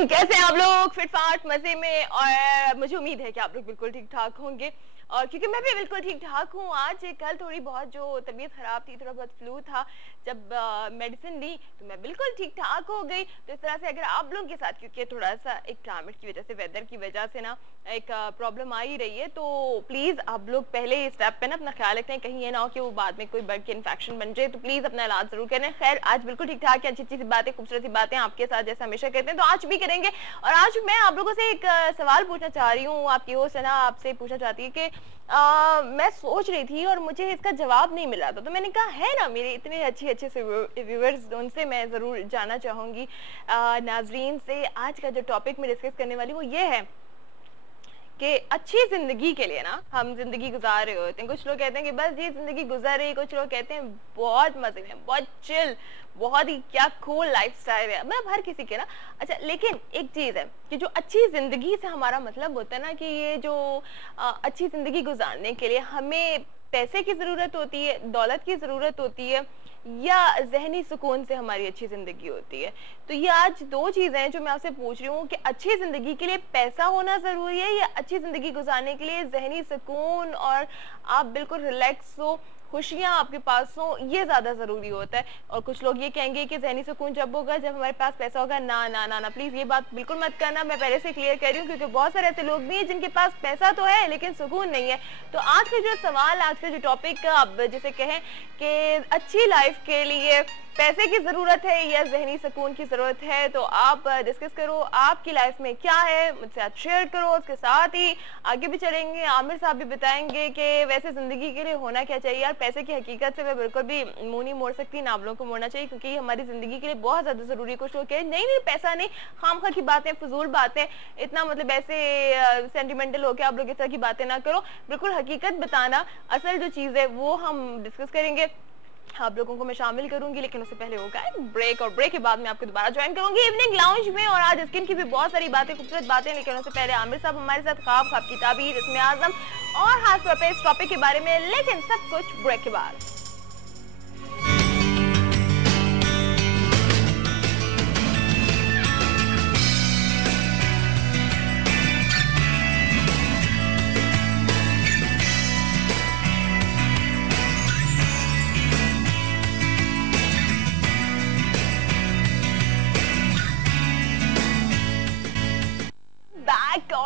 Morning, कैसे हैं आप लोग? फिटफाट मजे में। और मुझे उम्मीद है कि आप लोग बिल्कुल ठीक ठाक होंगे, और क्योंकि मैं भी बिल्कुल ठीक ठाक हूँ। आज कल थोड़ी बहुत जो तबीयत खराब थी, थोड़ा बहुत फ्लू था, जब मेडिसिन ली तो मैं बिल्कुल ठीक ठाक हो गई। तो इस तरह से अगर आप लोगों के साथ, क्योंकि थोड़ा सा एक क्लाइमेट की वजह से, वेदर की वजह से ना एक प्रॉब्लम आ ही रही है, तो प्लीज आप लोग पहले इस स्टेप पे ना अपना ख्याल रखें, कहीं ये ना हो कि वो बाद में कोई बर्ड के इन्फेक्शन बन जाए। तो प्लीज अपना इलाज जरूर करें। खैर, आज बिल्कुल ठीक ठाक है, अच्छी अच्छी सी बातें, खूबसूरत सी बातें आपके साथ जैसे हमेशा कहते हैं, तो आज भी करेंगे। और आज मैं आप लोगों से एक सवाल पूछना चाह रही हूँ। आपकी होस्ट है ना, आपसे पूछना चाहती है कि मैं सोच रही थी और मुझे इसका जवाब नहीं मिला था, तो मैंने कहा है ना मेरे इतने अच्छे से व्यूअर्स, उनसे मैं जरूर जानना चाहूंगी, नाजरीन से। आज का जो टॉपिक मैं डिस्कस करने वाली वो ये है कि अच्छी जिंदगी के लिए ना हम जिंदगी गुजार रहे होते हैं। कुछ लोग कहते हैं कि बस ये जिंदगी गुजर रही, कुछ लोग कहते हैं बहुत मजे में, बहुत चिल, बहुत ही क्या कूल लाइफस्टाइल है। मतलब हर किसी के ना। अच्छा, लेकिन एक चीज है कि जो अच्छी जिंदगी से हमारा मतलब होता है ना, कि ये जो अच्छी जिंदगी गुजारने के लिए हमें पैसे की जरूरत होती है, दौलत की जरूरत होती है, या जहनी सुकून से हमारी अच्छी जिंदगी होती है। तो ये आज दो चीजें हैं जो मैं आपसे पूछ रही हूँ कि अच्छी जिंदगी के लिए पैसा होना जरूरी है, या अच्छी जिंदगी गुजारने के लिए जहनी सुकून और आप बिल्कुल रिलैक्स हो, खुशियां आपके पास हो, ये ज्यादा जरूरी होता है। और कुछ लोग ये कहेंगे कि जहनी सुकून जब होगा जब हमारे पास पैसा होगा। ना ना ना ना, प्लीज ये बात बिल्कुल मत करना, मैं पहले से क्लियर कर रही हूँ, क्योंकि बहुत सारे ऐसे लोग भी हैं जिनके पास पैसा तो है लेकिन सुकून नहीं है। तो आज का जो सवाल, आज का जो टॉपिक, अब जैसे कहें कि अच्छी लाइफ के लिए पैसे की जरूरत है या जहनी सुकून की जरूरत है, तो आप डिस्कस करो आपकी लाइफ में क्या है, मुझसे आप शेयर करो। उसके साथ ही आगे भी चलेंगे, आमिर साहब भी बताएंगे कि वैसे जिंदगी के लिए होना क्या चाहिए। यार, पैसे की हकीकत से मैं बिल्कुल भी मुंह नहीं मोड़ सकती, ना आप लोगों को मोड़ना चाहिए, क्योंकि हमारी जिंदगी के लिए बहुत ज्यादा जरूरी है। कुछ लोग कहें नहीं नहीं पैसा नहीं, खामखा की बातें, फजूल बातें, इतना मतलब ऐसे सेंटिमेंटल होकर आप लोग इस तरह की बातें ना करो। बिल्कुल हकीकत बताना, असल जो चीज है वो हम डिस्कस करेंगे, आप लोगों को मैं शामिल करूंगी। लेकिन उससे पहले होगा ब्रेक, और ब्रेक के बाद मैं आपको दोबारा ज्वाइन करूंगी इवनिंग लाउंज में। और आज स्किन की भी बहुत सारी बातें, खूबसूरत बातें, लेकिन उससे पहले आमिर साहब हमारे साथ ख्वाब की ताबीर, इसमें आजम और खास तौर पे इस टॉपिक के बारे में, लेकिन सब कुछ ब्रेक के बाद।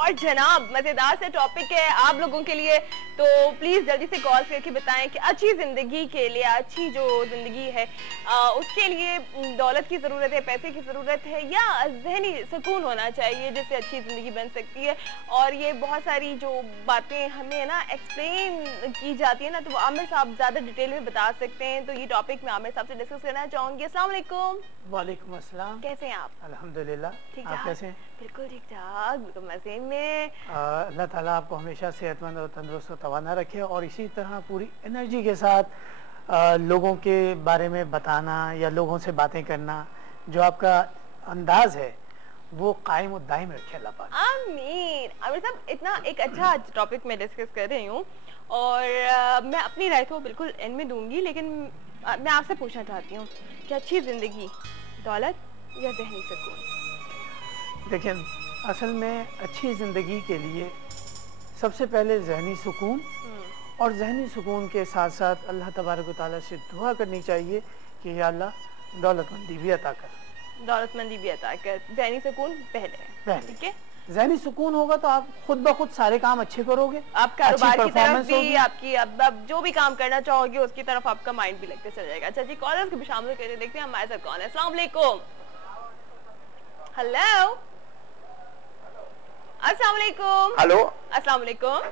और जनाब, मजेदार से टॉपिक है आप लोगों के लिए, तो प्लीज जल्दी से कॉल करके बताएं कि अच्छी जिंदगी के लिए, अच्छी जो जिंदगी है उसके लिए दौलत की जरूरत है, पैसे की जरूरत है, या जहनी सुकून होना चाहिए जिससे अच्छी जिंदगी बन सकती है। और ये बहुत सारी जो बातें हमें ना एक्सप्लेन की जाती है ना, तो वो आमिर साहब ज्यादा डिटेल में बता सकते हैं। तो ये टॉपिक मैं आमिर साहब से डिस्कस करना चाहूंगी। अस्सलाम वालेकुम। वालेकुम अस्सलाम। कैसे हैं आप? अल्हम्दुलिल्लाह। ठीक आप कैसे हैं? बिल्कुल ठीक ठाक, बिल्कुल मजे में। अल्लाह ताला आपको हमेशा सेहतमंद और तंदुरुस्त और तवाना रखे, और इसी तरह पूरी एनर्जी के साथ लोगों के बारे में बताना या लोगों से बातें करना, जो आपका अंदाज है वो कायम और दायम रखे अल्लाह पाक। आमीन। आमिर साहब, इतना एक अच्छा टॉपिक मैं डिस्कस कर रही हूँ, और मैं अपनी राय तो बिल्कुल एंड में दूंगी, लेकिन मैं आपसे पूछना चाहती हूँ कि अच्छी जिंदगी दौलत या जहनी सुकून? देखिए, असल में अच्छी ज़िंदगी के लिए सबसे पहले जहनी सुकून, और जहनी सुकून के साथ साथ अल्लाह तबारक व तआला से दुआ करनी चाहिए कि या अल्लाह दौलतमंदी भी अता कर। दौलतमंदी भी अता कर, जहनी सुकून पहले। ठीक है, जहनी सुकून होगा तो आप खुद ब खुद सारे काम अच्छे करोगे, आप कारोबार की तरफ भी, आपकी अब जो भी काम करना चाहोगे उसकी तरफ आपका माइंड भी लगते चल जाएगा। अच्छा जी, कॉलर्स को भी शामिल करके देखते हैं हमारे साथ कौन है। अस्सलाम वालेकुम। हेलो, अस्सलाम वालेकुम। हेलो, अस्सलाम वालेकुम।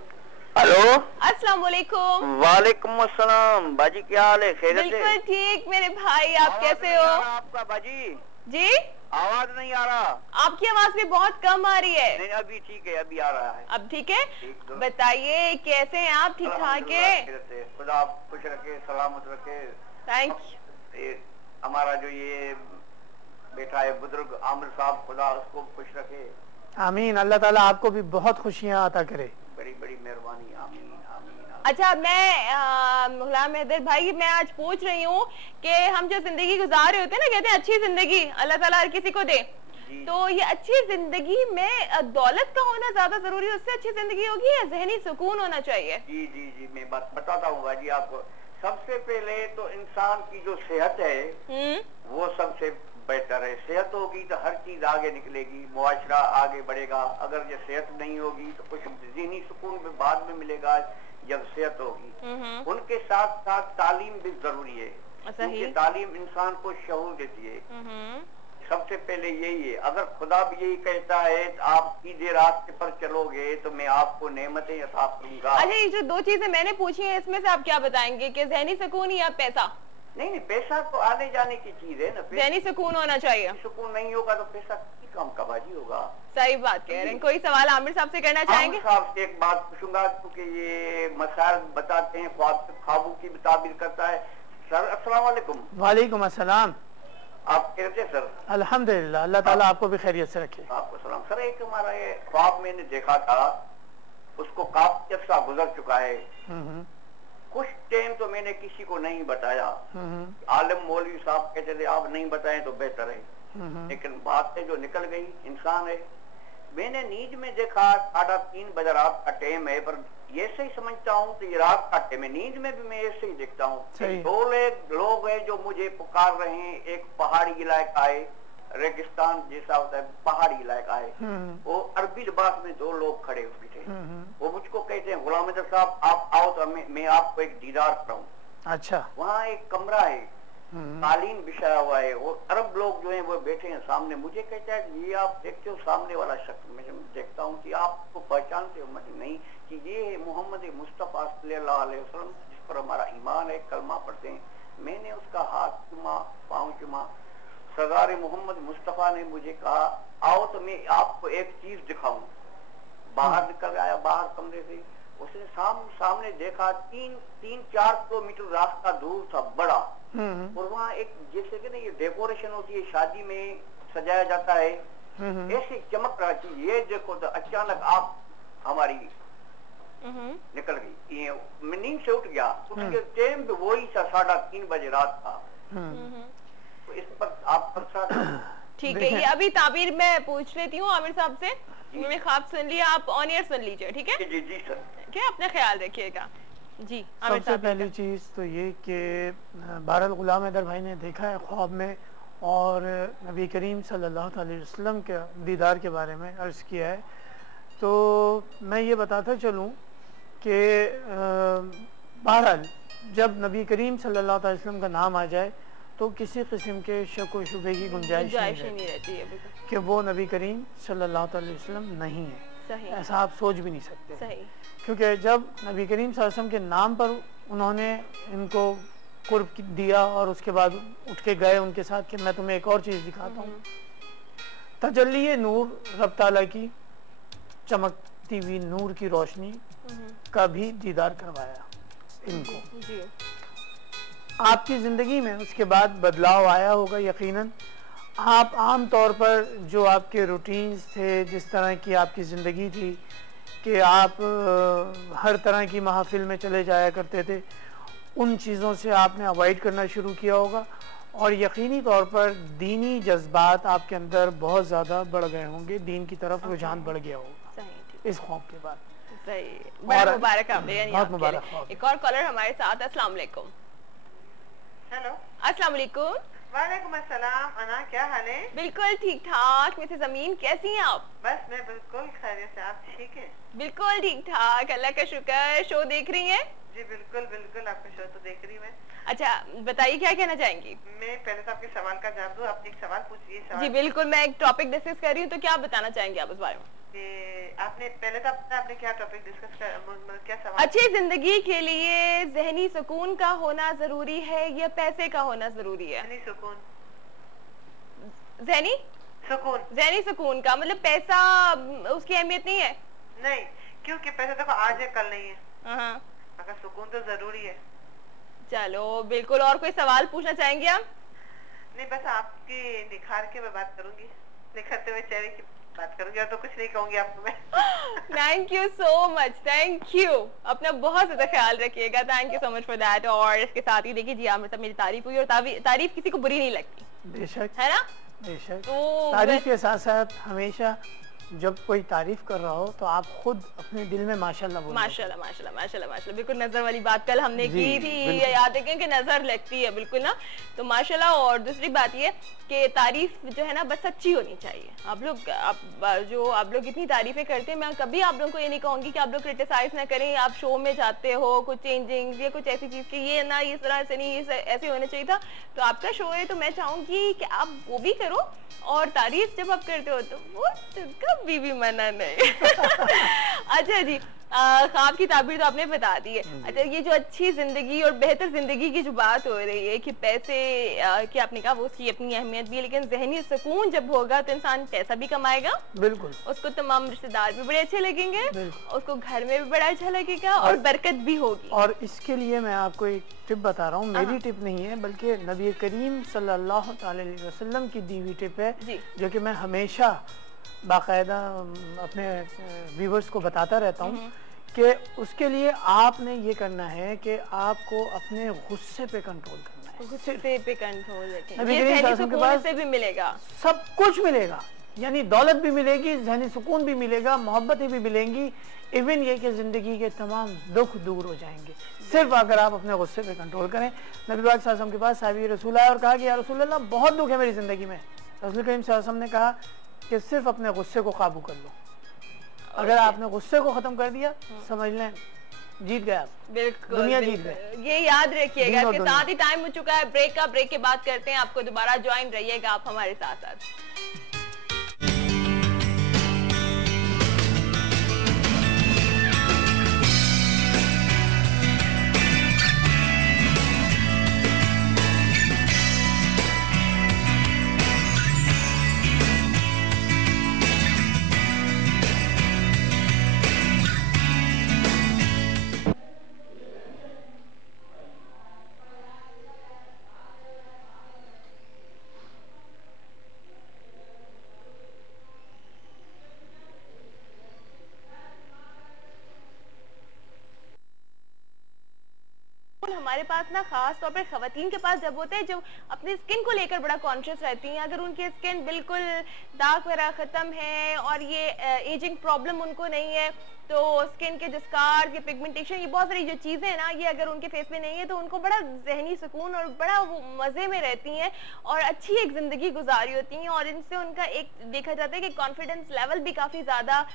हेलो, अस्सलाम वालेकुम। वालेकुम अस्सलाम। बाजी क्या हाल है? खैरियत से? बिल्कुल ठीक मेरे भाई, आप कैसे हो? आपका बाजी जी, आवाज नहीं आ रहा। आपकी आवाज भी बहुत कम आ रही है। नहीं, अभी ठीक है, अभी आ रहा है। अब ठीक है? बताइए कैसे हैं आप? ठीक ठाक है? खुदा आप खुश रखे, सलामत रखे। Thank you. हमारा जो ये बेटा है बुजुर्ग आमिर साहब, खुदा उसको खुश रखे। आमीन। अल्लाह ताला आपको भी बहुत खुशियाँ अता करे। बड़ी बड़ी मेहरबानी। आमीन आमीन। अच्छा, मैं गुलाम हैदर भाई, मैं आज पूछ रही हूँ कि हम जो जिंदगी गुजार रहे होते हैं ना, कहते हैं अच्छी जिंदगी अल्लाह ताला हर किसी को दे, जी। तो ये अच्छी जिंदगी में दौलत का होना ज्यादा जरूरी है, उससे अच्छी जिंदगी होगी या जहनी सुकून होना चाहिए? जी जी जी, मैं बात बताता हूँ भाजी आपको। सबसे पहले तो इंसान की जो सेहत है वो सबसे बेहतर है। सेहत होगी तो हर चीज आगे निकलेगी, मुआशरा आगे बढ़ेगा। अगर ये सेहत नहीं होगी तो कुछ ज़हनी सुकून भी बाद में मिलेगा जब सेहत होगी। उनके साथ साथ तालीम भी जरूरी है, क्योंकि तालीम इंसान को शऊर देती है। सबसे पहले यही है। अगर खुदा भी यही कहता है तो आप सीधे रास्ते पर चलोगे तो मैं आपको नेमतें अता करूंगा। अच्छा, ये जो दो चीजें मैंने पूछी हैं इसमें से आप क्या बताएंगे कि जहनी सुकून या पैसा? नहीं, पैसा तो आने जाने की चीज है ना। जहनी सुकून होना चाहिए। सुकून नहीं होगा तो पैसा की काम का बाजी होगा। सही बात कह रहे हैं। कोई सवाल आमिर साहब से करना चाहेंगे? आमिर साहब से एक बात पूछूंगा, क्योंकि ये मसाइल बताते हैं, ख्वाबों की ताबीर करता है। सर अस्सलाम वालेकुम। वालेकुम अस्सलाम। आप कहते सर? अल्हम्दुलिल्लाह, अल्लाह ताला आपको भी खैरियत से रखे। आपको सलाम। सर एक हमारा ये ख्वाब मैंने देखा था, उसको काफी अर्सा गुजर चुका है। कुछ टाइम तो मैंने किसी को नहीं बताया। आलिम मौलवी साहब कहते थे आप नहीं बताएं तो बेहतर है, लेकिन बात है जो निकल गई, इंसान है। मैंने नींद में देखा 3:30 बजे रात का टाइम है, पर ये ऐसे ही समझता हूँ तो ये रात का टाइम है। नींद में भी मैं ऐसे ही देखता हूँ। दो लोग हैं जो मुझे पुकार रहे हैं। एक पहाड़ी इलाका है, रेगिस्तान जैसा होता है, पहाड़ी इलाका है। वो अरबी लिबास में दो लोग खड़े हुए थे। वो मुझको कहते हैं गुलाम अहमद साहब आप आओ तो मैं आपको एक दीदार कराऊं। अच्छा। वहाँ एक कमरा है, कालीन बिछाया हुआ है, वो अरब लोग जो हैं वो बैठे हैं सामने। मुझे कहता है ये आप देखते हो सामने वाला शख्स? मैं देखता हूँ कि आपको पहचानते हो? मैं नहीं, कि ये है मोहम्मद मुस्तफा सल्लल्लाहु अलैहि वसल्लम, जिस पर हमारा ईमान है, कलमा पढ़ते हैं। मैंने उसका हाथ चुमा, पाँव चुमा। सरदार मोहम्मद मुस्तफा ने मुझे कहा आओ तो मैं आपको एक चीज दिखाऊं। बाहर निकल आया, बाहर कमरे से। उसने सामने देखा 3-4 किलोमीटर रास्ता दूर था, बड़ा। और वहाँ एक जैसे कि ना ये डेकोरेशन होती है, शादी में सजाया जाता है, ऐसी चमक रहा थी। ये देखो तो अचानक आप हमारी निकल गई। ये मैं नींद से उठ गया, उसके टाइम पे वही था 3:30 बजे रात था। तो इस पर आप ठीक है, ये अभी ताबीर मैं पूछ लेती हूँ आमिर साहब से। मैंने ख्वाब सुन लिया, आप ऑन एयर सुन लीजिए, ठीक है? जी जी सर। ठीक है, अपना ख्याल रखिएगा जी। सबसे पहली चीज तो ये कि बहरहाल गुलाम हैदर भाई ने देखा है ख्वाब में, और नबी करीम सल्लल्लाहु अलैहि वसल्लम के दीदार के बारे में अर्ज़ किया है। तो मैं ये बताता चलूँ कि बहरहाल जब नबी करीम सल्लल्लाहु अलैहि वसल्लम का नाम आ जाए तो किसी किस्म के शक व शुबे की गुंजाइश नहीं रहती है कि वो नबी करीम सल्लल्लाहु अलैहि वसल्लम नहीं है। ऐसा आप सोच भी नहीं सकते। सही। क्योंकि जब नबी करीम सल्लल्लाहु अलैहि वसल्लम के नाम पर उन्होंने इनको कुर्ब दिया और उसके बाद उठ के गए उनके साथ कि मैं तुम्हें एक और चीज़ दिखाता हूँ, तजल्ली नूर रब ताला की चमकती हुई नूर की रोशनी का भी दीदार करवाया इनको जी। आपकी ज़िंदगी में उसके बाद बदलाव आया होगा यकीनन। आप आम तौर पर जो आपके रूटीन्स थे, जिस तरह की आपकी ज़िंदगी थी कि आप हर तरह की महफिल में चले जाया करते थे, उन चीज़ों से आपने अवॉइड करना शुरू किया होगा और यकीनी तौर पर दीनी जज्बात आपके अंदर बहुत ज़्यादा बढ़ गए होंगे, दीन की तरफ रुझान बढ़ गया होगा इस खौफ के बाद। सही, बड़ा मुबारक बहुत मुबारक। एक और कॉलर हमारे साथ। अस्सलाम वालेकुम। हेलो, अस्सलाम वालेकुम। वालेकुम अस्सलाम। अना क्या हाल है? बिल्कुल ठीक ठाक। मिसेस अमीन कैसी हैं आप? बस मैं बिल्कुल खैरियत से। आप ठीक हैं? बिल्कुल ठीक ठाक, अल्लाह का शुक्र। शो देख रही हैं? जी बिल्कुल बिल्कुल, आपका शो तो देख रही मैं। अच्छा बताइए क्या कहना चाहेंगी? मैं पहले तो आपके सवाल का जवाब दूं, आपने एक सवाल पूछिए। जी बिल्कुल, मैं एक टॉपिक डिस्कस कर रही हूँ, तो क्या बताना चाहेंगे आप उस बारे में? आपने पहले तो आपने क्या टॉपिक डिस्कस कर, क्या सवाल? अच्छी जिंदगी के लिए ज़हनी सुकून का होना जरूरी है या पैसे का होना जरूरी है? ज़हनी सुकून। ज़हनी सुकून, ज़हनी सुकून का मतलब पैसा उसकी अहमियत नहीं है? नहीं, क्योंकि पैसा देखो आज है कल नहीं है, अगर सुकून तो जरूरी है। चलो बिल्कुल। और कोई सवाल पूछना चाहेंगे आप? नहीं, बस आपकी निखार के मैं बात करूंगी, निखरते हुए चेहरे की बात करूंगी, और तो कुछ नहीं कहूंगी आपको मैं। Thank you so much, thank you. अपना बहुत ज्यादा ख्याल रखिएगा। Thank you so much for that. और इसके साथ ही देखिए जी, मतलब मेरी तारीफ हुई और तारीफ किसी को बुरी नहीं लगती, बेशक, है ना? बेशक। तो तारीफ के साथ साथ हमेशा जब कोई तारीफ कर रहा हो तो आप खुद अपने दिल में माशाल्लाह बोलो। माशाल्लाह माशाल्लाह माशाल्लाह माशाल्लाह, बिल्कुल नजर वाली बात कल हमने जी, की थी, बिल्कुल। याद है कि नजर लगती है बिल्कुल ना, तो माशाल्लाह। और दूसरी बात ये कि तारीफ जो है ना बस सच्ची होनी चाहिए। आप लोग आप लोग इतनी तारीफें करते हैं, मैं कभी आप लोगों को ये नहीं कहूंगी कि आप लोग क्रिटिसाइज ना करें। आप शो में जाते हो कुछ चेंजिंग या कुछ ऐसी चीज की ये ना इस तरह से नहीं, ऐसे होना चाहिए था, तो आपका शो है तो मैं चाहूंगी कि आप वो भी करो, और तारीफ जब आप करते हो तो वो कभी भी मना नहीं। अच्छा जी, ख्वाब की ताबीर तो आपने बता दी है। अच्छा, ये जो अच्छी जिंदगी और बेहतर जिंदगी की जो बात हो रही है कि पैसे की आपने कहा वो उसकी अपनी अहमियत भी है, लेकिन जहनी सुकून जब होगा तो इंसान पैसा भी कमाएगा, बिल्कुल, उसको तमाम रिश्तेदार भी बड़े अच्छे लगेंगे, उसको घर में भी बड़ा अच्छा लगेगा और बरकत भी होगी। और इसके लिए मैं आपको एक टिप बता रहा हूँ, मेरी टिप नहीं है बल्कि नबी करीम सल्लल्लाहु अलैहि वसल्लम की दी हुई टिप है, जो कि मैं हमेशा बाकायदा अपने व्यूवर्स को बताता रहता हूँ कि उसके लिए आपने ये करना है कि आपको अपने गुस्से पे कंट्रोल करना है। गुस्से पे कंट्रोल रखें, नबी ये करीम जहनी सल्लल्लाहु अलैहि वसल्लम के सुकून पास से भी मिलेगा, सब कुछ मिलेगा, यानी दौलत भी मिलेगी, जहनी सुकून भी मिलेगा, मोहब्बतें भी मिलेंगी, इवन ये कि जिंदगी के तमाम दुख दूर हो जाएंगे, सिर्फ अगर आप अपने गुस्से पे कंट्रोल करें। नबी पाक सल्लल्लाहु अलैहि वसल्लम के पास साहबी रसूल आए और कहा कि या रसूल अल्लाह, बहुत दुख है मेरी जिंदगी में। रसूल करीम सल्लल्लाहु अलैहि वसल्लम ने कहा कि सिर्फ अपने गुस्से को काबू कर लो, अगर आपने गुस्से को खत्म कर दिया समझ लें जीत गया, बिल्कुल दुनिया जीत गए। ये याद रखिएगा। दिन और इसके दुनिया। साथ ही टाइम हो चुका है ब्रेक का, ब्रेक के बाद करते हैं आपको दोबारा ज्वाइन रहिएगा आप हमारे साथ साथ। हमारे पास ना खास तौर पर खवातीन के पास जब होते हैं जो अपनी स्किन को लेकर बड़ा कॉन्शियस रहती हैं, अगर उनकी स्किन बिल्कुल दाग वगैरह खत्म है और ये एजिंग प्रॉब्लम उनको नहीं है, तो स्किन के जो स्कार, ये पिगमेंटेशन, ये बहुत सारी जो चीजें हैं ना, ये अगर उनके फेस पे नहीं है तो उनको बड़ा जहनी सुकून और बड़ा वो मजे में रहती हैं और अच्छी एक जिंदगी गुजारी होती हैं, और इनसे उनका एक देखा जाता है कि कॉन्फिडेंस लेवल भी काफी ज्यादा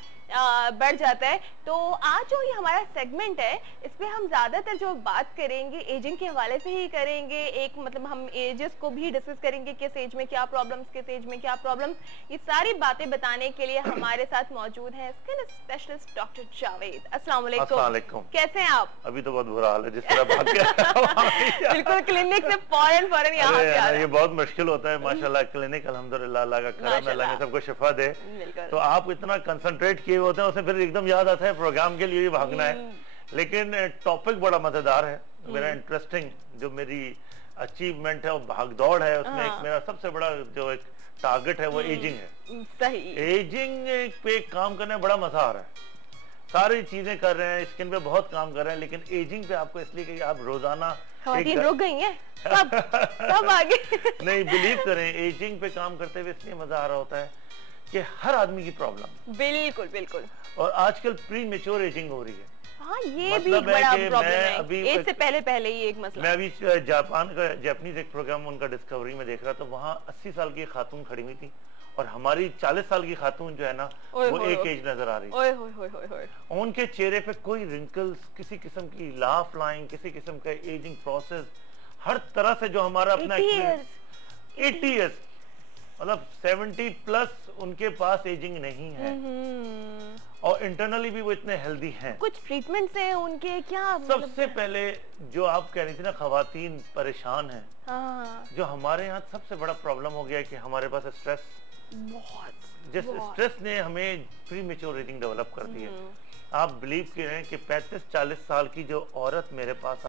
बढ़ जाता है। तो आज जो ये हमारा सेगमेंट है इस पे हम ज्यादातर जो बात करेंगे एजिंग के हवाले से ही करेंगे। एक मतलब हम एजेस को भी डिस्कस करेंगे, किस एज में क्या प्रॉब्लम्स, किस एज में क्या प्रॉब्लम, ये सारी बातें बताने के लिए हमारे साथ मौजूद हैं स्किन स्पेशलिस्ट डॉक्टर जावेद। अस्सलाम वालेकुम, कैसे हैं आप? अभी तो बहुत बुरा हाल है जिस तरह बात कर बिल्कुल क्लिनिक से फौरन यहाँ पे आ रहे हैं। ये बहुत मुश्किल होता है माशाल्लाह, क्लिनिक अल्हम्दुलिल्लाह अल्लाह का करम है, अल्लाह ने सबको शिफा दे। तो आप इतना कंसंट्रेट किए होते हैं, उसे फिर एकदम याद आता है प्रोग्राम के लिए भी भागना है, लेकिन टॉपिक बड़ा मजेदार है, मेरा इंटरेस्टिंग जो मेरी अचीवमेंट है वो भागदौड़ है, उसमें एक मेरा सबसे बड़ा जो एक टारगेट है वो एजिंग है। सही, एजिंग पे काम करने में बड़ा मजा आ रहा है, सारी चीजें कर रहे हैं, स्किन पे बहुत काम कर रहे हैं, लेकिन एजिंग पे आपको इसलिए कि आप रोजाना खवातीन रुक गई हैं सब आगे नहीं, बिलीव करें एजिंग पे काम करते हुए इसलिए मजा आ रहा होता है कि हर आदमी की प्रॉब्लम, बिल्कुल बिल्कुल, और आजकल प्री मेच्योर एजिंग हो रही है। हाँ, ये भी मतलब बड़ा है कि प्रॉब्लम मैं है, अभी एज से पहले ही एक मसला। मैं अभी जापान का जापानीज एक प्रोग्राम उनका डिस्कवरी में देख रहा था, वहाँ 80 साल की खातून खड़ी हुई थी और हमारी 40 साल की खातून जो है ना वो एक एज नजर आ रही है। उनके चेहरे पे कोई रिंकल्स, किसी किस्म की लाफ लाइन, किसी किस्म का एजिंग प्रोसेस, हर तरह से जो हमारा अपना 80 इयर्स मतलब 70 प्लस उनके पास एजिंग नहीं है, और इंटरनली भी वो इतने हेल्दी हैं। कुछ ट्रीटमेंट है उनके क्या? सबसे पहले जो आप कह रही थी ना खवातीन परेशान हैं, जो हमारे यहाँ सबसे बड़ा प्रॉब्लम हो गया है कि हमारे पास स्ट्रेस बहुत, जिस स्ट्रेस ने हमें प्री मेच्योर एजिंग डेवलप कर दी है। आप बिलीव करें कि 35-40 साल की जो औरत मेरे पास